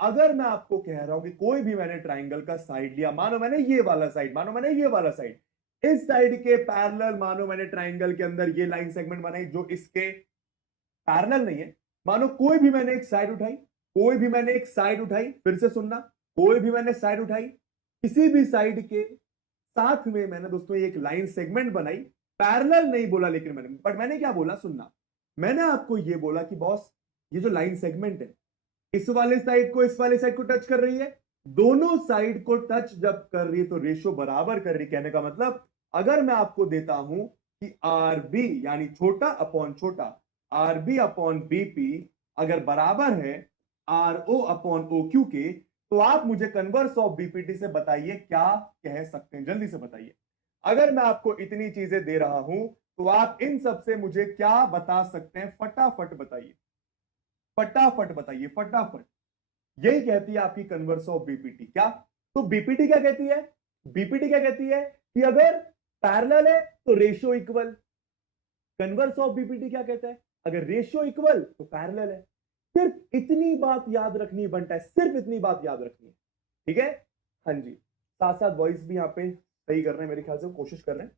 अगर मैं आपको कह रहा हूं कि कोई भी मैंने ट्राइंगल का साइड लिया, मानो मैंने ये वाला साइड, मानो मैंने ये वाला साइड, इस साइड के पैरेलल मानो मैंने ट्राइंगल के अंदर ये लाइन सेगमेंट बनाई जो इसके पैरेलल नहीं है। मानो कोई भी मैंने एक साइड उठाई, कोई भी मैंने एक साइड उठाई, फिर से सुनना, कोई भी मैंने साइड उठाई, किसी भी साइड के साथ में मैंने दोस्तों एक लाइन सेगमेंट बनाई, पैरेलल नहीं बोला लेकिन मैंने क्या बोला सुनना, मैंने आपको ये बोला कि बॉस ये जो लाइन सेगमेंट है इस वाले साइड को इस वाले साइड को टच कर रही है, दोनों साइड को टच जब कर रही है तो रेशियो बराबर कर रही है। कहने का मतलब अगर मैं आपको देता हूं कि आर बी यानी छोटा अपॉन छोटा, आर बी अपॉन बीपी अगर बराबर है R O upon O Q K, तो आप मुझे कन्वर्स ऑफ बीपीटी से बताइए क्या कह सकते हैं, जल्दी से बताइए। अगर मैं आपको इतनी चीजें दे रहा हूं तो आप इन सब से मुझे क्या बता सकते हैं, फटाफट बताइए, फटाफट बताइए, फटाफट। यही कहती है आपकी कन्वर्स ऑफ बीपीटी। क्या? तो बीपीटी क्या कहती है? बीपीटी क्या कहती है कि अगर पैरेलल है तो ratio equal. Converse of BPT क्या कहता है? अगर रेशियो इक्वल तो पैरेलल है। सिर्फ इतनी बात याद रखनी बनता है, सिर्फ इतनी बात याद रखनी है, ठीक है? हाँ जी, साथ साथ वॉइस भी यहाँ पे सही कर रहे हैं, मेरे ख्याल से कोशिश कर रहे हैं,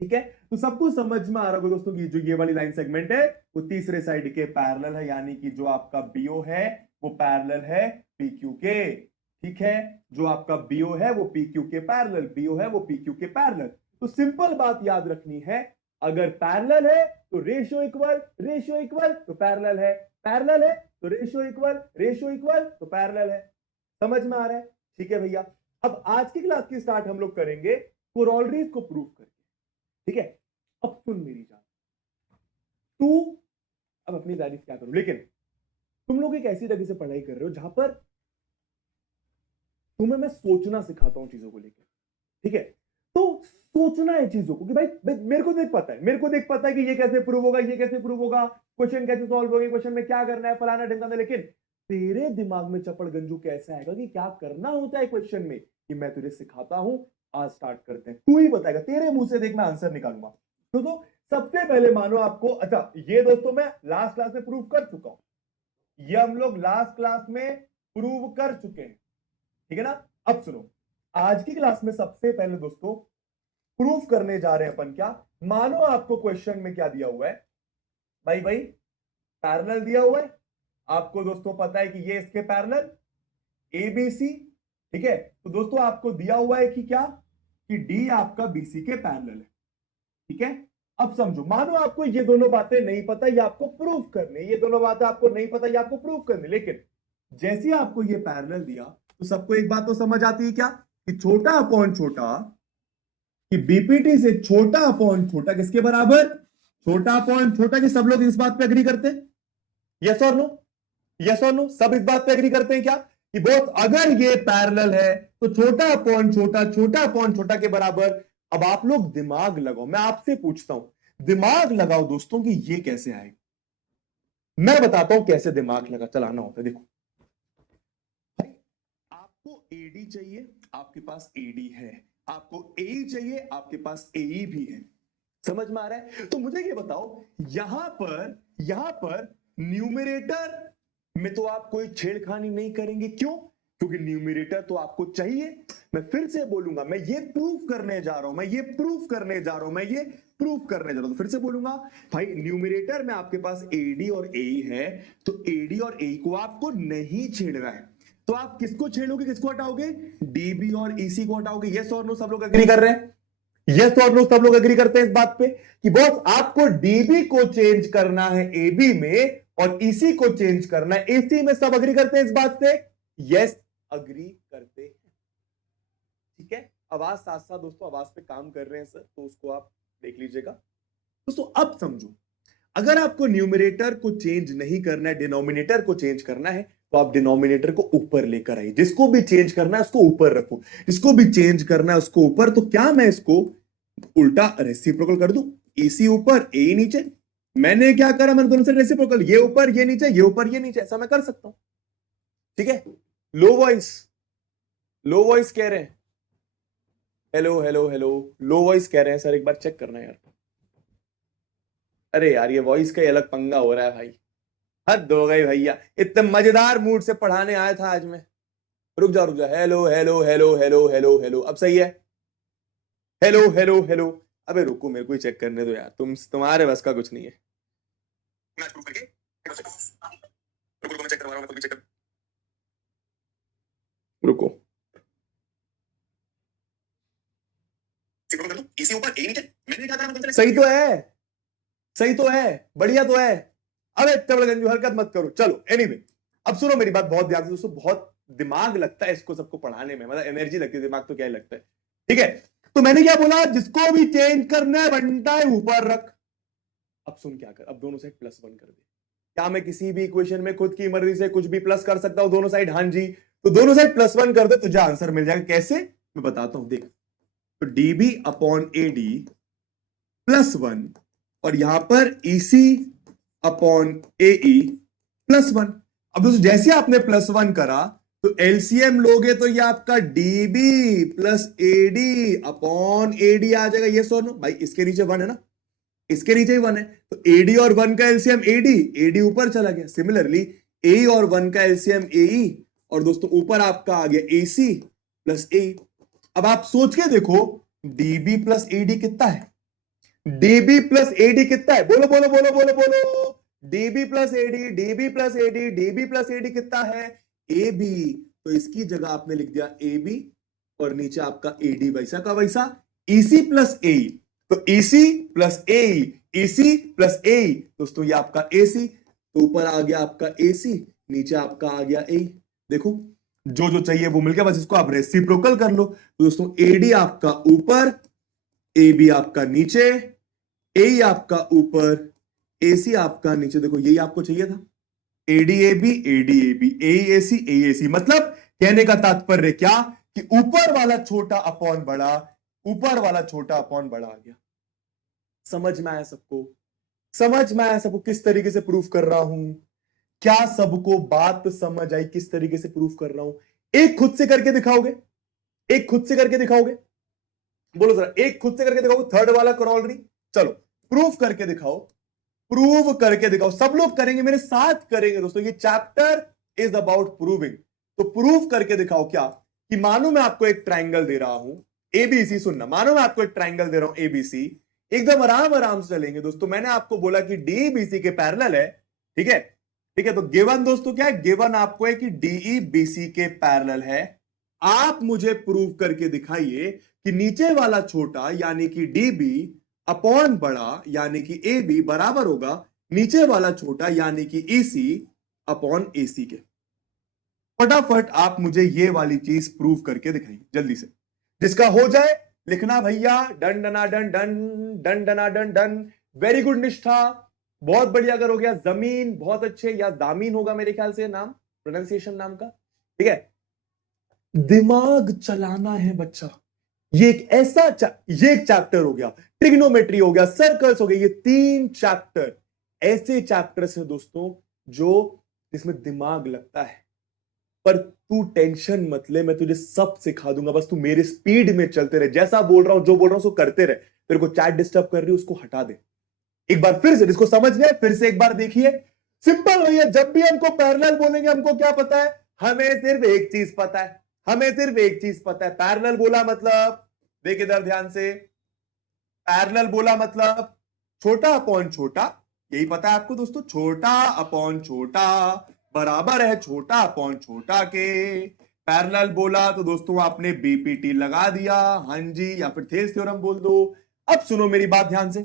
ठीक है? तो सबको समझ में आ रहा होगा दोस्तों की जो ये वाली लाइन सेगमेंट है वो तीसरे साइड के पैरेलल है, यानी कि जो आपका बीओ है वो पैरेलल है पीक्यू के, ठीक है? जो आपका बीओ है वो पीक्यू के पैरेलल, बीओ है वो पीक्यू के पैरेलल। तो सिंपल बात याद रखनी है, अगर पैरेलल है तो रेशियो इक्वल, रेशियो इक्वल तो पैरेलल है, पैरेलल है तो रेशियो इक्वल, रेशियो इक्वल तो पैरेलल है। समझ में आ रहा है? ठीक है भैया। अब आज की क्लास की स्टार्ट हम लोग करेंगे कोरोलरीज को प्रूव करके, ठीक है? अब सुन मेरी जान, तू अब अपनी तारीफ क्या करूं, लेकिन तुम लोग एक ऐसी जगह से पढ़ाई कर रहे हो जहां पर तुम्हें मैं सोचना सिखाता हूं चीजों को लेकर, ठीक है? तो सोचना है चीजों को कि भाई मेरे को देख पता है, मेरे को देख पता है कि ये कैसे प्रूव होगा, ये कैसे प्रूव होगा, क्वेश्चन कैसे सॉल्व होगा, क्वेश्चन में क्या करना है, फलाना ढिमकाना, लेकिन तेरे दिमाग में चपड़ गंजू कैसे आएगा कि क्या करना होता है क्वेश्चन में, कि मैं तुझे सिखाता हूं। आज स्टार्ट करते हैं, तू ही बताएगा, तेरे मुंह से देख मैं आंसर निकालूंगा। तो सबसे पहले मानो आपको, अच्छा ये दोस्तों मैं लास्ट क्लास में प्रूव कर चुका हूं, ये हम लोग लास्ट क्लास में प्रूव कर चुके हैं, ठीक है ना? अब सुनो, आज की क्लास में सबसे पहले दोस्तों प्रूफ करने जा रहे हैं अपन क्या, मानो आपको क्वेश्चन में क्या दिया हुआ है, भाई पैरेलल दिया हुआ है, आपको दोस्तों पता है कि ये इसके पैरेलल एबीसी, ठीक है? तो दोस्तों आपको दिया हुआ है कि क्या, कि डी आपका बीसी के पैरेलल है, ठीक है? अब समझो, मानो आपको ये दोनों बातें नहीं पता, ये आपको प्रूफ करने, ये दोनों बातें आपको नहीं पता, ये आपको प्रूफ करने, लेकिन जैसे आपको ये पैरेलल दिया तो सबको एक बात तो समझ आती है क्या, कि छोटा अपॉन छोटा, कि बीपीटी से छोटा अपॉन छोटा किसके बराबर, छोटा अपॉन छोटा, कि सब लोग इस बात पे एग्री करते हैं? यस और नो, यस और नो, सब इस बात पे एग्री करते हैं क्या, कि बोथ अगर ये पैरेलल है तो छोटा अपॉन छोटा, छोटा अपॉन छोटा के बराबर। अब आप लोग दिमाग लगाओ, मैं आपसे पूछता हूं, दिमाग लगाओ दोस्तों कि ये कैसे आए। मैं बताता हूं कैसे दिमाग लगा चलाना होता है। देखो भाई, आपको एडी चाहिए, आपके पास एडी है, आपको एई चाहिए, आपके पास एई भी है। समझ में आ रहा है? तो मुझे ये बताओ, यहां पर न्यूमरेटर में तो आप कोई छेड़खानी नहीं करेंगे, क्यों? क्योंकि न्यूमरेटर तो आपको चाहिए। मैं फिर से बोलूंगा, मैं ये प्रूफ करने जा रहा हूं, मैं ये प्रूफ करने जा रहा हूं, मैं ये प्रूफ करने जा रहा हूं, तो फिर से बोलूंगा भाई, न्यूमरेटर में आपके पास एडी और एई है, तो एडी और एई को आपको नहीं छेड़ना है, तो आप किसको छेड़ोगे, किसको हटाओगे, डीबी और ईसी को हटाओगे। यस और नो, सब लोग एग्री कर रहे हैं? यस और नो, सब लोग एग्री करते हैं इस बात पे कि बॉस आपको डीबी को चेंज करना है एबी में और ईसी को चेंज करना है एसी में। सब एग्री करते हैं इस बात से? यस, एग्री करते हैं, ठीक है? आवाज साथ साथ दोस्तों आवाज पे काम कर रहे हैं सर, तो उसको आप देख लीजिएगा दोस्तों। अब समझो, अगर आपको न्यूमरेटर को चेंज नहीं करना है, डिनोमिनेटर को चेंज करना है, तो आप डिनोमिनेटर को ऊपर लेकर आइए, जिसको भी चेंज करना है उसको ऊपर रखो, जिसको भी चेंज करना है उसको ऊपर। तो क्या मैं इसको उल्टा रेसिप्रोकल कर दूं, एसी ऊपर ए नीचे? मैंने क्या करा, मैंने दोनों से रेसिप्रोकल, ये ऊपर ये नीचे, ये ऊपर ये नीचे, ऐसा मैं कर सकता हूं, ठीक है? लो वॉइस, लो वॉइस कह रहे हैं, hello hello hello, low voice कह रहे हैं सर, एक बार चेक करना यार। अरे यार, ये वॉइस का ही अलग पंगा हो रहा है भाई, हद हो गई भैया, इतने मजेदार मूड से पढ़ाने आया था आज मैं। रुक जा रुक जा, hello hello hello hello hello hello, अब सही है? Hello hello hello. अबे रुको, मेरे को ही चेक करने दो यार, तुम्हारे बस का कुछ नहीं है। मैच प्रूफ करके रुको रुको, मैं चेक करवा रहा हूं, मैं खुद भी चेक कर। रुको, कर दो इसी ऊपर ए नीचे, मैंने कहा था सही तो है, सही तो है, बढ़िया तो है। अबे तबड़गंजू हरकत मत करो, चलो एनीवे। अब सुनो मेरी बात बहुत ध्यान से दोस्तों, बहुत दिमाग लगता है इसको सबको पढ़ाने में, मतलब एनर्जी लगती है, दिमाग तो क्या ही लगता है। ठीक है, तो मैंने क्या बोला, जिसको भी चेंज करना है बनता है ऊपर रख। अब सुन क्या कर, अब दोनों साइड +1 कर दे। क्या मैं किसी भी इक्वेशन में खुद की मर्जी से कुछ भी प्लस कर सकता हूं दोनों साइड? हाँ जी, तो दोनों साइड +1 कर दे, तुझे आंसर मिल जाएगा। कैसे, मैं बताता हूं, देख। तो dB अपॉन AD +1, और यहां पर EC अपॉन AE +1। अब दोस्तों जैसे आपने +1 करा, तो एलसीएम लोगे तो ये आपका DB plus AD upon AD आ जाएगा। ये सोनो भाई, इसके नीचे 1 है ना, इसके नीचे ही 1 है, तो AD और 1 का एलसीएम AD, AD ऊपर चला गया। सिमिलरली AE और 1 का एलसीएम AE, और दोस्तों ऊपर आपका आ गया AC प्लस AE। अब आप सोच के देखो, DB प्लस AD कितना है? DB प्लस AD कितना है? बोलो बोलो बोलो बोलो बोलो। DB plus AD, DB plus AD, DB plus AD कितना है? AB। तो इसकी जगह आपने लिख दिया AB, और नीचे आपका AD वैसा का वैसा। EC प्लस AE, तो EC plus AE, EC plus AE, दोस्तों ये आपका AC, तो ऊपर आ गया आपका AC, नीचे आपका आ गया AE। देखो, जो जो चाहिए वो मिल गया, बस इसको आप रेसिप्रोकल कर लो। तो दोस्तों AD आपका ऊपर, AB आपका नीचे, ए आपका ऊपर, AC आपका नीचे। देखो यही आपको चाहिए था, ADAB ADAB AEAC AEAC। मतलब कहने का तात्पर्य क्या, कि ऊपर वाला छोटा अपॉन बड़ा, ऊपर वाला छोटा अपॉन बड़ा आ गया। समझ में आया सबको? समझ में आया सबको किस तरीके से प्रूफ कर रहा हूं? क्या सबको बात समझ आई किस तरीके से प्रूफ कर रहा हूं? एक खुद से करके दिखाओगे? एक खुद से करके दिखाओगे? बोलो जरा, एक खुद से करके दिखाओगे, थर्ड वाला करोलरी। चलो प्रूफ करके दिखाओ, प्रूव करके दिखाओ। सब लोग करेंगे, मेरे साथ करेंगे दोस्तों, ये चैप्टर इज अबाउट प्रूविंग। तो प्रूव करके दिखाओ क्या, कि मानो मैं आपको एक ट्राइंगल दे रहा हूं एबीसी, सुनना, मानो मैं आपको एक ट्राइंगल दे रहा हूं एबीसी, एकदम आराम आराम से चलेंगे दोस्तों। मैंने आपको बोला कि डीबीसी के पैरेलल है, ठीक है? ठीक है, तो गिवन दोस्तों क्या है, गिवन आपको है कि डीई बीसी के पैरेलल है। आप मुझे प्रूव करके दिखाइए कि नीचे वाला छोटा यानी कि डीबी अपॉन बड़ा यानी कि ए बी बराबर होगा नीचे वाला छोटा यानी कि ईसी अपॉन एसी के। फटाफट आप मुझे ये वाली चीज प्रूव करके दिखाइए जल्दी से। जिसका हो जाए लिखना भैया, डन डना डन डन, डन डना done done. Very good Nishtha, बहुत बढ़िया। अगर हो गया जमीन, बहुत अच्छे, या दामीन होगा मेरे ख्याल से नाम, प्रोनाउंसिएशन नाम का, ठीक है? दिमाग चलाना है बच्चा। ये एक ऐसा ये एक चैप्टर हो गया, ट्रिग्नोमेट्री हो गया, सर्कल्स हो गए, ये 3 चैप्टर ऐसे चैप्टर्स हैं दोस्तों जो इसमें दिमाग लगता है। पर तू टेंशन मत ले, मैं तुझे सब सिखा दूंगा, बस तू मेरे स्पीड में चलते रहे। जैसा बोल रहा हूं, जो बोल रहा हूं, उसको करते रहे। तेरे को चैट डिस्टर्ब कर रही है, उसको हटा दे। एक बार फिर से इसको समझना है, फिर से एक बार देखिए। सिंपल भैया, जब भी हमको पैरेलल बोलेंगे, हमको क्या पता है? हमें सिर्फ एक चीज पता है, हमें सिर्फ एक चीज पता है। पैरेलल बोला मतलब, देख इधर ध्यान से, पैरेलल बोला मतलब छोटा अपॉन छोटा, यही पता है आपको दोस्तों, छोटा अपॉन छोटा बराबर है छोटा अपॉन छोटा के। पैरेलल बोला तो दोस्तों आपने बीपीटी लगा दिया, हाँ जी, या फिर थेल्स थ्योरम बोल दो। अब सुनो मेरी बात ध्यान से,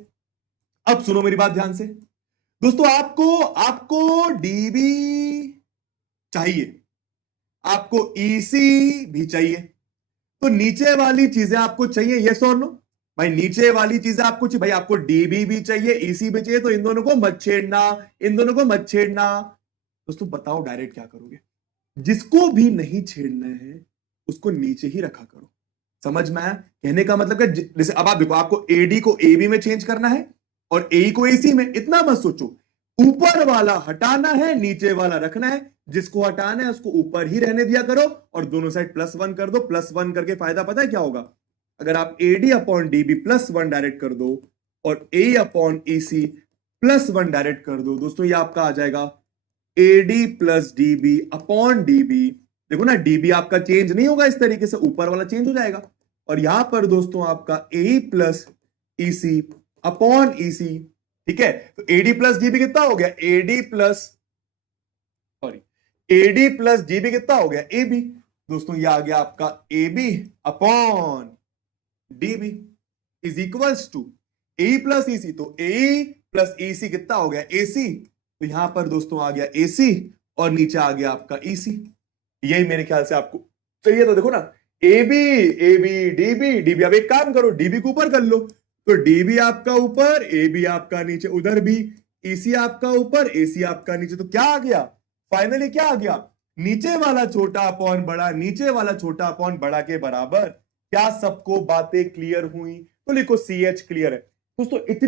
अब सुनो मेरी बात ध्यान से दोस्तों, आपको आपको डीबी चाहिए, आपको ईसी भी चाहिए, तो नीचे वाली चीजें आपको चाहिए, यस और नो? भाई नीचे वाली चीजें आपको चाहिए, भाई आपको डीबी भी चाहिए, ईसी भी चाहिए, तो इन दोनों को मत छेड़ना, इन दोनों को मत छेड़ना। दोस्तों बताओ डायरेक्ट क्या करोगे? जिसको भी नहीं छेड़ना है उसको नीचे ही रखा करो। समझ में आया कहने का मतलब? जैसे अब आप देखो, आपको एडी को एबी में चेंज करना है और ए को एसी में, इतना मत सोचो। ऊपर वाला हटाना है, नीचे वाला रखना है। जिसको हटाना है उसको ऊपर ही रहने दिया करो, और दोनों साइड +1 कर दो। +1 करके फायदा पता है क्या होगा? अगर आप एडी अपॉन डीबी +1 डायरेक्ट कर दो, और ए अपॉन एसी +1 डायरेक्ट कर दो, दोस्तों ये आपका आ जाएगा AD plus DB upon DB. देखो ना, डीबी आपका चेंज नहीं होगा, इस तरीके से ऊपर वाला चेंज हो जाएगा। और यहां पर दोस्तों आपका ए प्लस ईसी अपॉन ईसी, ठीक है। तो एडी प्लस डीबी कितना हो गया, एडी प्लस डीबी कितना हो गया, ए बी। दोस्तों ये आ गया आपका A B upon DB is equals to A plus EC. तो ए प्लस ईसी कितना हो गया, एसी। तो यहां पर दोस्तों आ गया एसी और नीचे आ गया आपका ईसी। यही मेरे ख्याल से आपको चाहिए। तो देखो ना, ए बी डीबी डीबी। अब एक काम करो, डीबी को ऊपर कर लो। तो डीबी आपका ऊपर, ए बी आपका नीचे, उधर भी ईसी आपका ऊपर, एसी आपका नीचे। तो क्या आ गया, फाइनली क्या आ गया, नीचे वाला छोटा अपॉन बड़ा, नीचे वाला छोटा अपॉन बड़ा के बराबर। क्या सबको बातें क्लियर हुई? तो लिखो सी एच क्लियर है दोस्तों। इतनी